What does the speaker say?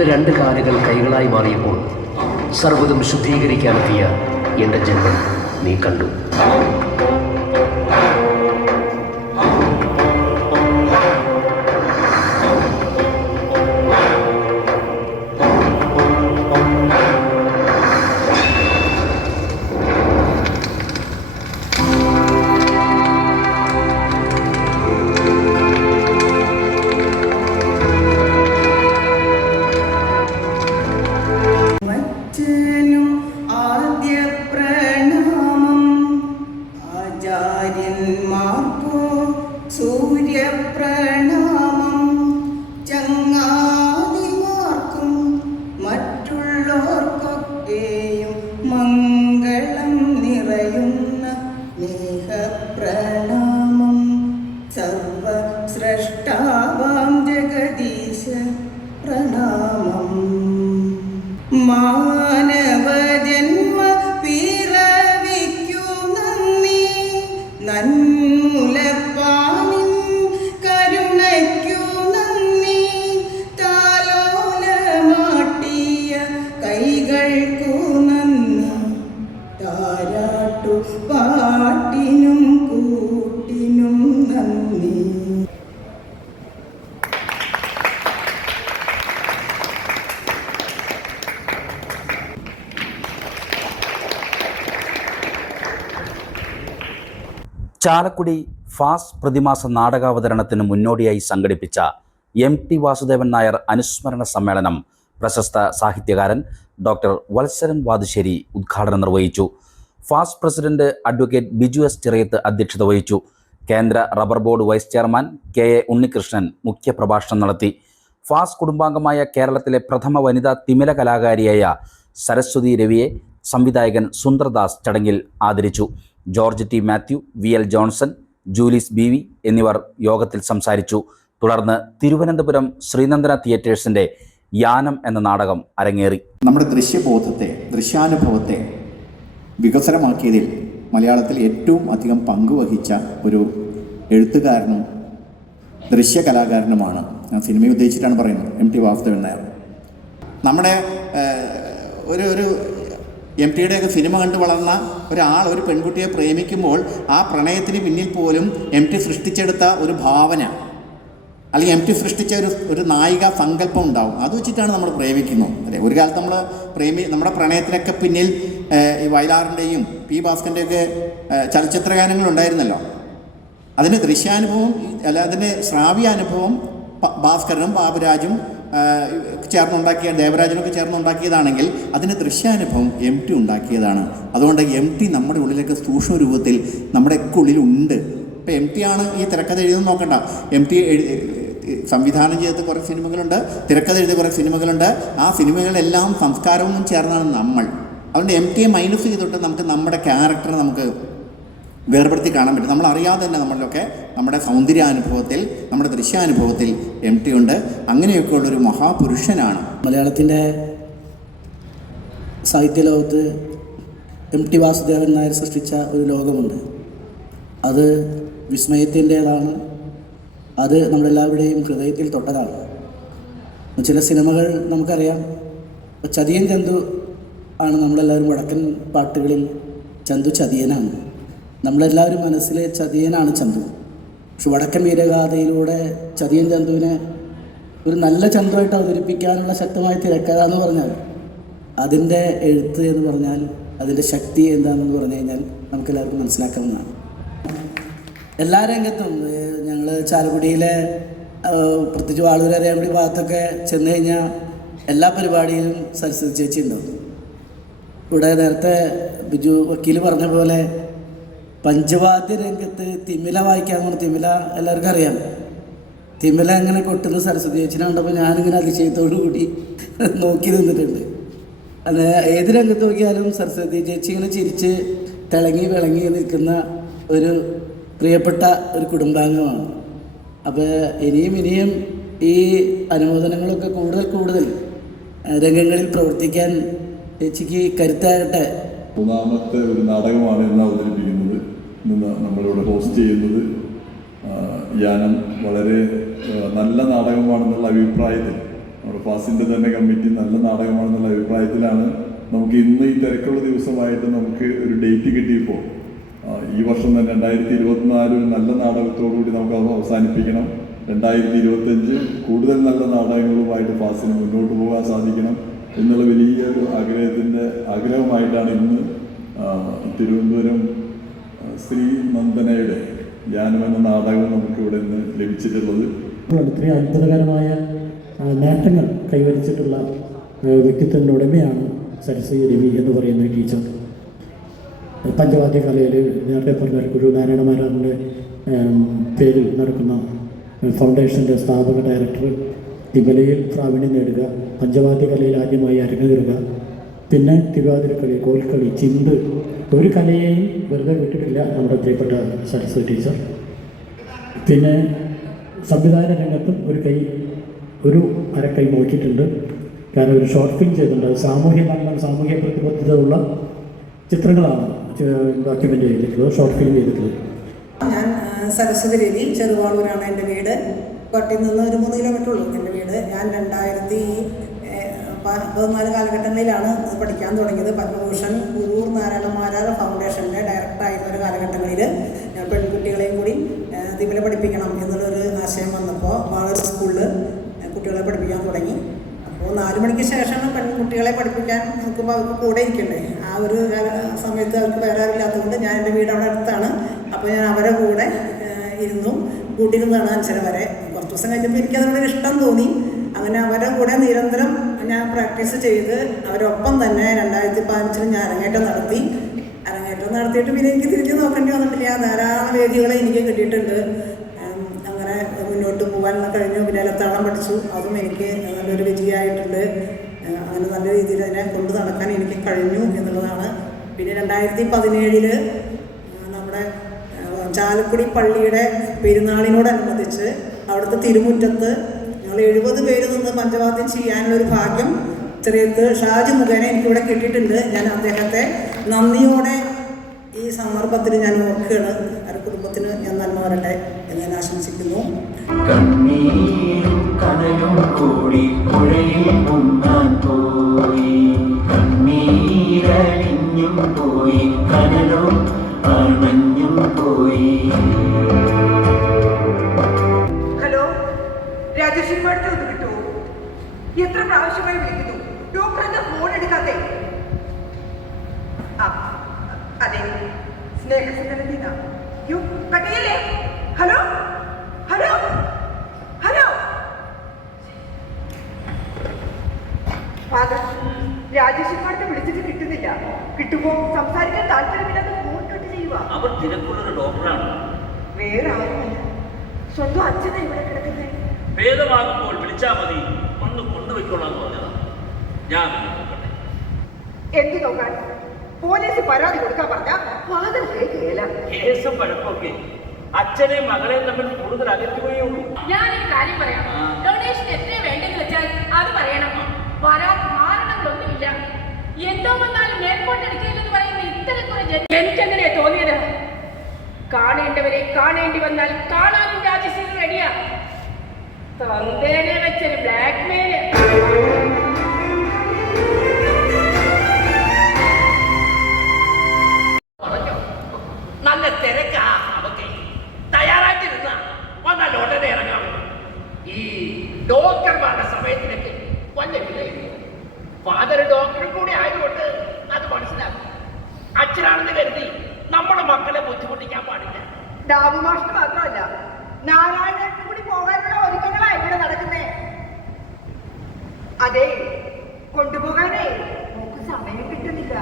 ഇന്ന് 2 കാലുകൾ കൈകളായി മാറിയപ്പോൾ സർവ്വതും ശുദ്ധീകരിക്കാനെത്തിയ എൻ്റെ ജന്മം നീ കണ്ടു. മംഗളം നിറയുന്ന പ്രണാമം സർവസ്രഷ്ടാവാം ജഗദീശ പ്രണാമം. മാനവജന്മ പിറവിക്കു നന്ദി, നന്മുലപ്പാലിൻ കരുണയ്ക്കു നന്ദി, താലോലമാട്ടിയ കൈകൾക്കു നന്ദി, താരാട്ടു പാട്ടിനും കൂട്ടിനും നന്ദി. ചാലക്കുടി ഫാസ് പ്രതിമാസ നാടകാവതരണത്തിന് മുന്നോടിയായി സംഘടിപ്പിച്ച MT വാസുദേവൻ നായർ അനുസ്മരണ സമ്മേളനം പ്രശസ്ത സാഹിത്യകാരൻ ഡോക്ടർ വത്സരൻ വാതുശ്ശേരി ഉദ്ഘാടനം നിർവഹിച്ചു. ഫാസ് president advocate Biju S Chirayath അധ്യക്ഷത വഹിച്ചു. കേന്ദ്ര rubber board vice chairman KA Unnikrishnan മുഖ്യപ്രഭാഷണം നടത്തി. ഫാസ് കുടുംബാംഗമായ കേരളത്തിലെ പ്രഥമ വനിതാ തിമില കലാകാരിയായ സരസ്വതി രവിയെ സംവിധായകൻ സുന്ദർദാസ് ചടങ്ങിൽ ആദരിച്ചു. George T. Mathew, VL Johnson, Julis BV എന്നിവർ യോഗത്തിൽ സംസാരിച്ചു. തുടർന്ന് തിരുവനന്തപുരം ശ്രീനന്ദന തിയേറ്റേഴ്സിൻ്റെ യാനം എന്ന നാടകം അരങ്ങേറി. നമ്മുടെ ദൃശ്യബോധത്തെ, ദൃശ്യാനുഭവത്തെ വികസനമാക്കിയതിൽ മലയാളത്തിൽ ഏറ്റവും അധികം പങ്കുവഹിച്ച ഒരു എഴുത്തുകാരനും ദൃശ്യകലാകാരനുമാണ്. ഞാൻ സിനിമയെ ഉദ്ദേശിച്ചിട്ടാണ് പറയുന്നത്. MT വാസുദേവൻ നായർ. നമ്മുടെ ഒരു MTയുടെയൊക്കെ സിനിമ കണ്ട് വളർന്ന ഒരാൾ ഒരു പെൺകുട്ടിയെ പ്രേമിക്കുമ്പോൾ ആ പ്രണയത്തിന് പിന്നിൽ പോലും MT സൃഷ്ടിച്ചെടുത്ത ഒരു ഭാവന, അല്ലെങ്കിൽ MT സൃഷ്ടിച്ച ഒരു നായിക സങ്കല്പം ഉണ്ടാവും. അത് വെച്ചിട്ടാണ് നമ്മൾ പ്രേമിക്കുന്നത്. അല്ലേ, ഒരു കാലത്ത് നമ്മുടെ പ്രണയത്തിനൊക്കെ പിന്നിൽ ഈ വയലാറിൻ്റെയും P. ഭാസ്കറിൻ്റെയൊക്കെ ചലച്ചിത്ര ഗാനങ്ങളുണ്ടായിരുന്നല്ലോ. അതിന് ദൃശ്യാനുഭവം അല്ല, അതിന് ശ്രാവ്യാനുഭവം ഭാസ്കരനും ബാബുരാജും ചേർന്നുണ്ടാക്കിയ, ദേവരാജനൊക്കെ ചേർന്നുണ്ടാക്കിയതാണെങ്കിൽ അതിന് ദൃശ്യാനുഭവം MT ഉണ്ടാക്കിയതാണ്. അതുകൊണ്ട് MT നമ്മുടെ ഉള്ളിലേക്ക് സൂക്ഷ്മ രൂപത്തിൽ നമ്മുടെ ഉള്ളിലുണ്ട്. ഇപ്പോൾ MT ആണ് ഈ തിരക്കഥ എഴുതുന്നത് നോക്കണ്ട. MT സംവിധാനം ചെയ്ത കുറേ സിനിമകളുണ്ട്, തിരക്കഥ എഴുതിയ കുറേ സിനിമകളുണ്ട്. ആ സിനിമകളിലെല്ലാം സംസ്കാരവും ചേർന്നാണ് നമ്മൾ. അതുകൊണ്ട് MTയെ മൈനസ് ചെയ്തിട്ട് നമുക്ക് നമ്മുടെ ക്യാരക്ടറെ നമുക്ക് വേർപെടുത്തി കാണാൻ പറ്റും. നമ്മളറിയാതെ തന്നെ നമ്മളിലൊക്കെ നമ്മുടെ സൗന്ദര്യാനുഭവത്തിൽ, നമ്മുടെ ദൃശ്യാനുഭവത്തിൽ MT ഉണ്ട്. അങ്ങനെയൊക്കെയുള്ളൊരു മഹാപുരുഷനാണ്. മലയാളത്തിൻ്റെ സാഹിത്യലോകത്ത് MT വാസുദേവൻ നായർ സൃഷ്ടിച്ച ഒരു ലോകമുണ്ട്. അത് വിസ്മയത്തിൻ്റേതാണ്. അത് നമ്മളെല്ലാവരുടെയും ഹൃദയത്തിൽ തൊട്ടതാണ്. ചില സിനിമകൾ നമുക്കറിയാം. ചതിയൻ ചന്തു ആണ് നമ്മളെല്ലാവരും വടക്കൻ പാട്ടുകളിൽ ചന്തു ചതിയനാണ്. നമ്മളെല്ലാവരും മനസ്സിൽ ചതിയനാണ് ചന്തു. പക്ഷെ വടക്കൻ വീരഗാഥയിലൂടെ ചതിയൻ ചന്തുവിനെ ഒരു നല്ല ചന്തുവായിട്ട് അവതരിപ്പിക്കാനുള്ള ശക്തമായ തിരക്കഥ എന്ന് പറഞ്ഞാൽ, അതിൻ്റെ എഴുത്ത് എന്ന് പറഞ്ഞാൽ, അതിൻ്റെ ശക്തി എന്താണെന്ന് പറഞ്ഞു കഴിഞ്ഞാൽ നമുക്കെല്ലാവർക്കും മനസ്സിലാക്കാവുന്നതാണ്. എല്ലാ രംഗത്തും ഞങ്ങൾ ചാലക്കുടിയിലെ പ്രത്യേകിച്ച് വാളൂർ അരയാമ്പടി ഭാഗത്തൊക്കെ ചെന്ന് കഴിഞ്ഞാൽ എല്ലാ പരിപാടിയിലും സരസ്വതി ചേച്ചി ഉണ്ടാവും. ഇവിടെ നേരത്തെ ബിജു വക്കീൽ പറഞ്ഞ പോലെ പഞ്ചവാദ്യ രംഗത്ത് തിമില വായിക്കാമെന്ന് പറഞ്ഞാൽ, തിമില എല്ലാവർക്കും അറിയാം. തിമില അങ്ങനെ കൊട്ടുന്ന സരസ്വതി ചേച്ചിനെ കണ്ടപ്പോൾ ഞാനിങ്ങനെ അതിശയത്തോടു കൂടി നോക്കി നിന്നിട്ടുണ്ട്. അത് ഏത് രംഗത്ത് നോക്കിയാലും സരസ്വതി ചേച്ചി ഇങ്ങനെ ചിരിച്ച് തിളങ്ങി വിളങ്ങി നിൽക്കുന്ന ഒരു പ്രിയപ്പെട്ട ഒരു കുടുംബാംഗമാണ്. അപ്പോൾ ഇനിയും ഈ അനുമോദനങ്ങളൊക്കെ കൂടുതൽ രംഗങ്ങളിൽ പ്രവർത്തിക്കാൻ ചേച്ചിക്ക് കരുത്താകട്ടെ. മൂന്നാമത്തെ ഒരു നാടകമാണ് ഇന്ന് അവതരിപ്പിക്കുന്നത്. ഇന്ന് നമ്മളിവിടെ ഹോസ്റ്റ് ചെയ്യുന്നത് യാനം വളരെ നല്ല നാടകമാണെന്നുള്ള അഭിപ്രായത്തിൽ നമ്മുടെ ഫാസിൻ്റെ തന്നെ കമ്മിറ്റി നല്ല നാടകമാണെന്നുള്ള അഭിപ്രായത്തിലാണ്. നമുക്ക് ഇന്ന് ഈ തിരക്കുള്ള ദിവസമായിട്ട് നമുക്ക് ഒരു ഡേറ്റ് കിട്ടിയപ്പോൾ ഈ വർഷം തന്നെ 2024 നല്ല നാടകത്തോടുകൂടി നമുക്ക് അവസാനിപ്പിക്കണം. 2025 കൂടുതൽ നല്ല നാടകങ്ങളുമായിട്ട് ഫാസിന് മുന്നോട്ട് പോകാൻ സാധിക്കണം എന്നുള്ള വലിയൊരു ആഗ്രഹമായിട്ടാണ് ഇന്ന് തിരുവനന്തപുരം ശ്രീ നന്ദനയുടെ ധ്യാനം എന്ന നാടകം നമുക്ക് ഇവിടെ നിന്ന് ലഭിച്ചിട്ടുള്ളത്. ഇത്രയും അത്ഭുതകരമായ നേട്ടങ്ങൾ കൈവരിച്ചിട്ടുള്ള വ്യക്തിത്വത്തിൻ്റെ ഉടമയാണ് സരസ്വതി രവി എന്ന് പറയുന്ന ടീച്ചർ. പഞ്ചവാദ്യ കലയിൽ നേരത്തെ പറഞ്ഞ ഗുരു നാരായണമാരാറിൻ്റെ പേരിൽ നടക്കുന്ന ഫൗണ്ടേഷൻ്റെ സ്ഥാപക ഡയറക്ടർ, തിബലയിൽ പ്രാവീണ്യം നേടുക, പഞ്ചവാദ്യ കലയിൽ ആദ്യമായി അരങ്ങേറുക, പിന്നെ തിരുവാതിരക്കളി, കോൽക്കളി, ചിന്ത്, ഒരു കലയെയും വെറുതെ വിട്ടിട്ടില്ല നമ്മുടെ പ്രിയപ്പെട്ട സരസ്വതി ടീച്ചർ. പിന്നെ സംവിധാന രംഗത്തും ഒരു അരക്കൈ നോക്കിയിട്ടുണ്ട്. കാരണം ഒരു ഷോർട്ട് ഫിലിം ചെയ്തിട്ടുണ്ട്. അത് സാമൂഹ്യ പ്രതിബദ്ധതയുള്ള ചിത്രങ്ങളാണ് ഡോക്യുമെൻ്റ് ചെയ്തിട്ടുള്ളത്, ഷോർട്ട് ഫിലിം ചെയ്തിട്ടുള്ളത്. ഞാൻ സരസ്വതി രവി, ചെറുവാളൂരാണ് എൻ്റെ വീട്. പട്ടിയിൽ നിന്ന് ഒരു 3 കിലോമീറ്റർ ഉള്ളൂ എൻ്റെ വീട്. ഞാൻ 2014 കാലഘട്ടങ്ങളിലാണ് പഠിക്കാൻ തുടങ്ങിയത്. പത്മഭൂഷൺ ഗുരു നാരായണമാരാർ ഫൗണ്ടേഷൻ്റെ ഡയറക്ടറായിരുന്ന ഒരു കാലഘട്ടങ്ങളിൽ ഞാൻ പെൺകുട്ടികളെയും കൂടി തിബല പഠിപ്പിക്കണം എന്നുള്ളൊരു ആശയം വന്നപ്പോൾ വാളൂർ സ്കൂളിൽ കുട്ടികളെ പഠിപ്പിക്കാൻ തുടങ്ങി. അപ്പോൾ 4 മണിക്ക് ശേഷം പെൺകുട്ടികളെ പഠിപ്പിക്കാൻ നോക്കുമ്പോൾ അവർക്ക് കൂടെ ഇരിക്കണ്ടേ. ആ ഒരു സമയത്ത് അവർക്ക് വേറെ ആരില്ലാത്തതുകൊണ്ട് ഞാൻ എൻ്റെ വീട് അവിടെ അടുത്താണ്. അപ്പോൾ ഞാൻ അവരെ കൂടെ കൂട്ടിരുന്നതാണ് 5:30 വരെ. കുറച്ച് ദിവസം കഴിഞ്ഞപ്പോൾ എനിക്കതിനോടൊരു ഇഷ്ടം തോന്നി. അങ്ങനെ അവരുടെ കൂടെ നിരന്തരം ഞാൻ പ്രാക്ടീസ് ചെയ്ത് അവരൊപ്പം തന്നെ 2015 ഞാൻ അരങ്ങേറ്റം നടത്തിയിട്ട് പിന്നെ എനിക്ക് തിരിഞ്ഞ് നോക്കേണ്ടി വന്നിട്ടില്ല. ധാരാളം വേദികളെ എനിക്ക് കിട്ടിയിട്ടുണ്ട്. അങ്ങനെ മുന്നോട്ട് പോകാൻ കഴിഞ്ഞു. പിന്നെ ലത്താളം പഠിച്ചു, അതും എനിക്ക് നല്ലൊരു വിജയമായിട്ടുണ്ട്. അങ്ങനെ നല്ല രീതിയിൽ അതിനെ കൊണ്ട് നടക്കാൻ എനിക്ക് കഴിഞ്ഞു എന്നുള്ളതാണ്. പിന്നെ 2017 നമ്മുടെ ചാലക്കുടി പള്ളിയുടെ പെരുന്നാളിനോടനുബന്ധിച്ച് അവിടുത്തെ തിരുമുറ്റത്ത് ഞങ്ങൾ 70 പേര് നിന്ന് പഞ്ചവാദ്യം ചെയ്യാനുള്ളൊരു ഭാഗ്യം ചെറിയത്ത് ഷാജി മുഖേന എനിക്കിവിടെ കിട്ടിയിട്ടുണ്ട്. ഞാൻ അദ്ദേഹത്തെ നന്ദിയോടെ ഈ സന്ദർഭത്തിൽ ഞാൻ ഓർക്കുകയാണ്. അവരുടെ കുടുംബത്തിന് ഞാൻ നന്മ വരട്ടെ എന്ന് ഞാൻ ആശംസിക്കുന്നു. ഹലോ, രാജേഷ് മാഡത്തെ ഒന്ന് കിട്ടുമോ? എത്ര പ്രാവശ്യമായി വിളിക്കുന്നു, ഡോക്ടർ എന്താ ഫോൺ എടുക്കാതെ? അതെ, സ്നേഹസുന്ദരനാ. കട്ടിയല്ലേ? Hello hello hello father, Rajesh മാഡത്തെ വിളിച്ചിട്ട് കിട്ടുന്നില്ല. കിട്ടുമോ? സംസാരിക്കാൻ താല്പര്യമില്ലാതെ ഫോൺ കട്ട് ചെയ്യുക. അവർ തിരക്കുള്ളൊരു ഡോക്ടറാണ്. വേറെ ആരുമില്ല, സ്വന്തം അച്ഛനെ ഇവിടെ കിടക്കുന്നത്. ഭേദമാകുമ്പോൾ വിളിച്ചാൽ മതി, ഒന്ന് കൊണ്ടുപോയിക്കൊള്ളാന്ന് പറഞ്ഞതാണ്. ഞാൻ എന്ത് നോക്കാൻ? പോലീസ് പരാതി കൊടുക്കാൻ പറഞ്ഞ ഫാദർ കേൾക്കുകയില്ല. കേസും പഴക്കമൊക്കെ അച്ഛനെയും മകളെയും തമ്മിൽ കൂടുതൽ അകറ്റുകയേ ഉള്ളൂ. ഞാൻ ഈ കാര്യം പറയാം. ഡൊണേഷൻ എത്ര വേണ്ടെന്ന് വെച്ചാൽ അത് പറയണം. വരാത്ത മാരണങ്ങളൊന്നുമില്ല. എന്തോ വന്നാലും മേൽപോട്ടെടുക്കില്ലെന്ന് പറയുന്ന ഇത്തരം കുറെ എനിക്കെങ്ങനെയാ തോന്നിയത്? കാണേണ്ടവരെ കാണേണ്ടി വന്നാൽ കാണാനും രാജശ്രീ റെഡിയാ. തന്തേനെ വെച്ചൊരു ബ്ലാക്ക് മെയില്. നല്ല തിരക്കാ. അതൊക്കെ തയ്യാറായിട്ടിരുന്ന വന്നാൽ ഉടനെ ഇറങ്ങാം. ഈ ഡോക്ടർമാരുടെ സമയത്തിനൊക്കെ വല്ല വിലയില്ല. ഫാദർ ഡോക്ടറും കൂടി ആയതുകൊണ്ട് അത് മനസ്സിലാക്കും. അച്ഛനാണെന്ന് കരുതി നമ്മുടെ മക്കളെ ബുദ്ധിമുട്ടിക്കാൻ പാടില്ല. ഡാബു മാഷിന് മാത്രമല്ല, നാരായണേട്ടനും കൂടി പോകാനുള്ള ഒരുക്കങ്ങളാ ഇവിടെ നടക്കുന്നേ. അതെ, കൊണ്ടുപോകാനേ നമുക്ക് സമയം കിട്ടുന്നില്ല.